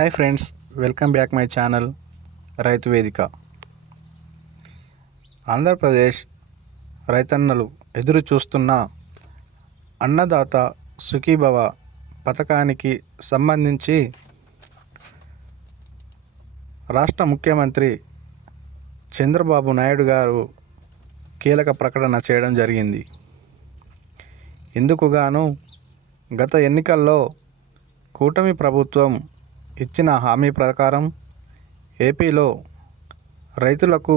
Hi friends welcome back my channel Raithu Vedika Andhra Pradesh రైతన్నలు ఎదురు చూస్తున్న అన్నదాత సుఖీభవ పథకానికి సంబంధించి రాష్ట్ర ముఖ్యమంత్రి చంద్రబాబు నాయుడు గారు కీలక ప్రకటన చేయడం జరిగింది. ఎందుకుగాను గత ఎన్నికల్లో కూటమి ప్రభుత్వం ఇచ్చిన హామీ ప్రకారం ఏపీలో రైతులకు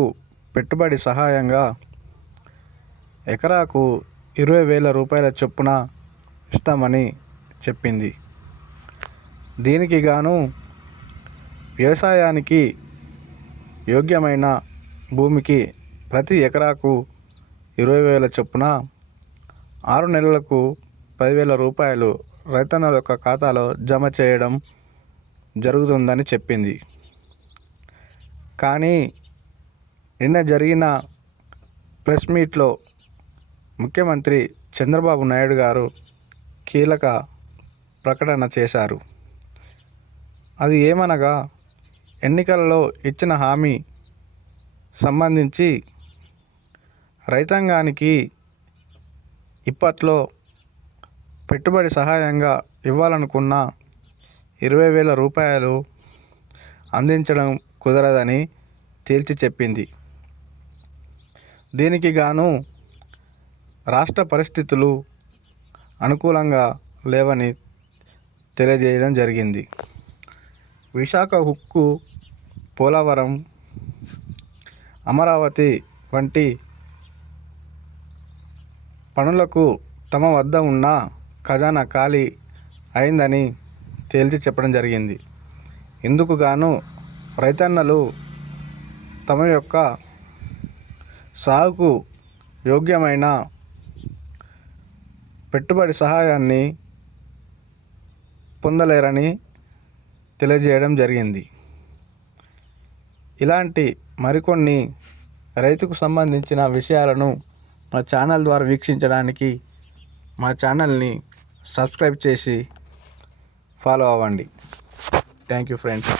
పెట్టుబడి సహాయంగా ఎకరాకు ఇరవై వేల రూపాయల చొప్పున ఇస్తామని చెప్పింది. దీనికి గాను వ్యవసాయానికి యోగ్యమైన భూమికి ప్రతి ఎకరాకు ఇరవై వేల చొప్పున ఆరు నెలలకు పదివేల రూపాయలు రైతన్నల యొక్క ఖాతాలో జమ చేయడం జరుగుతుందని చెప్పింది. కానీ నిన్న జరిగిన ప్రెస్ మీట్లో ముఖ్యమంత్రి చంద్రబాబు నాయుడు గారు కీలక ప్రకటన చేశారు. అది ఏమనగా ఎన్నికలలో ఇచ్చిన హామీ సంబంధించి రైతాంగానికి ఇప్పట్లో పెట్టుబడి సహాయంగా ఇవ్వాలనుకున్న ఇరవై వేల రూపాయలు అందించడం కుదరదని తేల్చి చెప్పింది. దీనికి గాను రాష్ట్ర పరిస్థితులు అనుకూలంగా లేవని తెలియజేయడం జరిగింది. విశాఖ హుక్కు పోలవరం అమరావతి వంటి పనులకు తమ వద్ద ఉన్న ఖజానా ఖాళీ అయిందని తేల్చి చెప్పడం జరిగింది. ఇందుకు గాను రైతన్నలు తమ యొక్క సాగుకు యోగ్యమైన పెట్టుబడి సహాయాన్ని పొందలేరని తెలియజేయడం జరిగింది. ఇలాంటి మరికొన్ని రైతుకు సంబంధించిన విషయాలను మా ఛానల్ ద్వారా వీక్షించడానికి మా ఛానల్ని సబ్స్క్రైబ్ చేసి ఫాలో అవ్వండి. Thank you friends.